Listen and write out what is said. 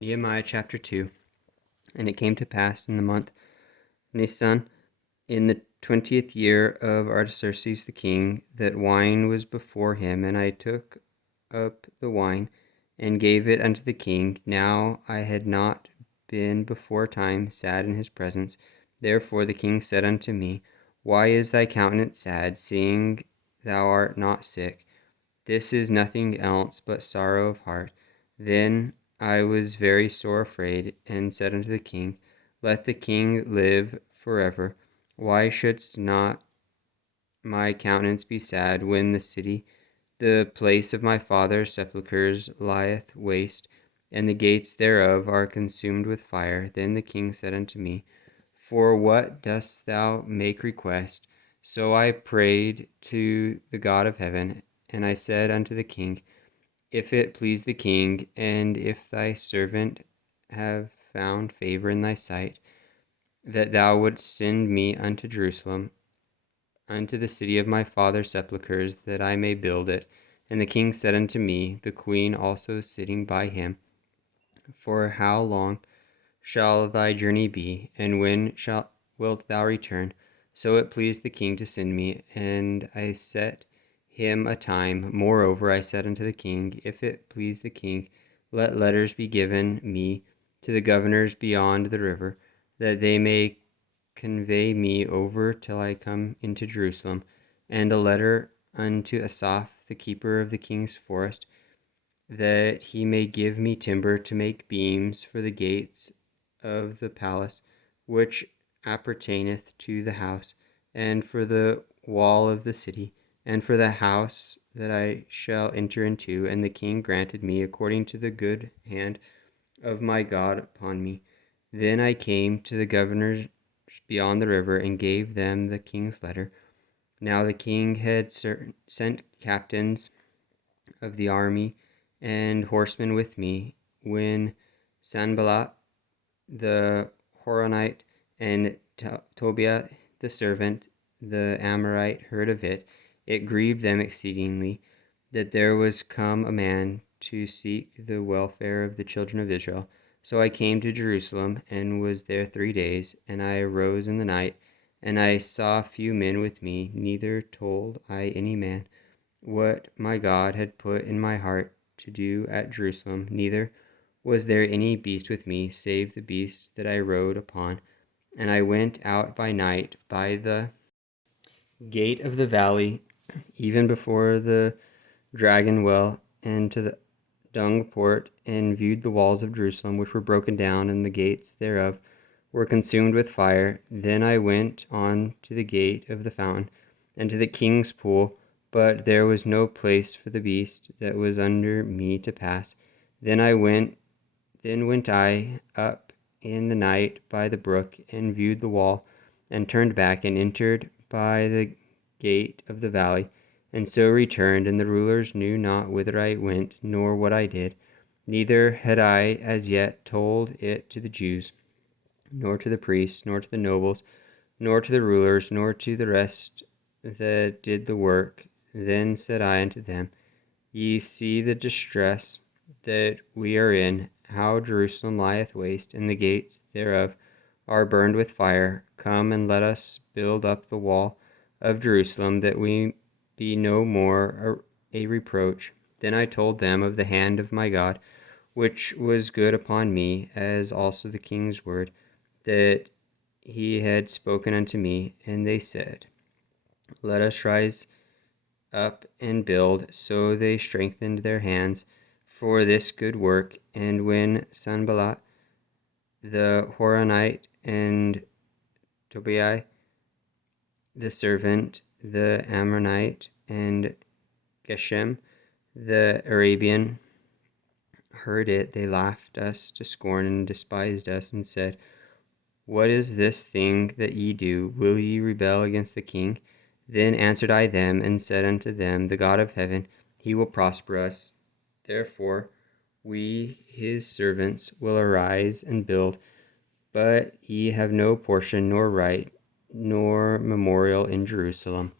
Nehemiah chapter 2. And it came to pass in the month Nisan, in the 20th year of Artaxerxes the king, that wine was before him, and I took up the wine, and gave it unto the king. Now I had not been before time sad in his presence. Therefore the king said unto me, Why is thy countenance sad, seeing thou art not sick? This is nothing else but sorrow of heart. Then I was very sore afraid, and said unto the king, Let the king live forever. Why shouldst not my countenance be sad, when the city, the place of my father's sepulchres, lieth waste, and the gates thereof are consumed with fire? Then the king said unto me, For what dost thou make request? So I prayed to the God of heaven, and I said unto the king, If it please the king, and if thy servant have found favor in thy sight, that thou wouldst send me unto Jerusalem, unto the city of my father's sepulchres, that I may build it. And the king said unto me, the queen also sitting by him, For how long shall thy journey be, and when wilt thou return? So it pleased the king to send me, and I set him a time. Moreover, I said unto the king, If it please the king, let letters be given me to the governors beyond the river, that they may convey me over till I come into Jerusalem, and a letter unto Asaph, the keeper of the king's forest, that he may give me timber to make beams for the gates of the palace, which appertaineth to the house, and for the wall of the city, and for the house that I shall enter into. And the king granted me according to the good hand of my God upon me. Then I came to the governors beyond the river, and gave them the king's letter. Now the king had sent captains of the army and horsemen with me. When Sanballat the Horonite and Tobiah the servant, the Amorite, heard of it, it grieved them exceedingly that there was come a man to seek the welfare of the children of Israel. So I came to Jerusalem, and was there 3 days. And I arose in the night, and I saw few men with me, neither told I any man what my God had put in my heart to do at Jerusalem, neither was there any beast with me, save the beast that I rode upon. And I went out by night by the gate of the valley, even before the dragon well, and to the dung port, and viewed the walls of Jerusalem, which were broken down, and the gates thereof were consumed with fire. Then I went on to the gate of the fountain, and to the king's pool, but there was no place for the beast that was under me to pass. Then went I up in the night by the brook, and viewed the wall, and turned back, and entered by the gate of the valley, and so returned. And the rulers knew not whither I went, nor what I did. Neither had I as yet told it to the Jews, nor to the priests, nor to the nobles, nor to the rulers, nor to the rest that did the work. Then said I unto them, Ye see the distress that we are in, how Jerusalem lieth waste, and the gates thereof are burned with fire. Come, and let us build up the wall of Jerusalem, that we be no more a reproach. Then I told them of the hand of my God, which was good upon me, as also the king's word, that he had spoken unto me. And they said, Let us rise up and build. So they strengthened their hands for this good work. And when Sanballat the Horonite and Tobiah the servant, the Ammonite, and Geshem the Arabian heard it, they laughed us to scorn, and despised us, and said, What is this thing that ye do? Will ye rebel against the king? Then answered I them, and said unto them, The God of heaven, he will prosper us. Therefore we his servants will arise and build, but ye have no portion, nor right, nor memorial in Jerusalem.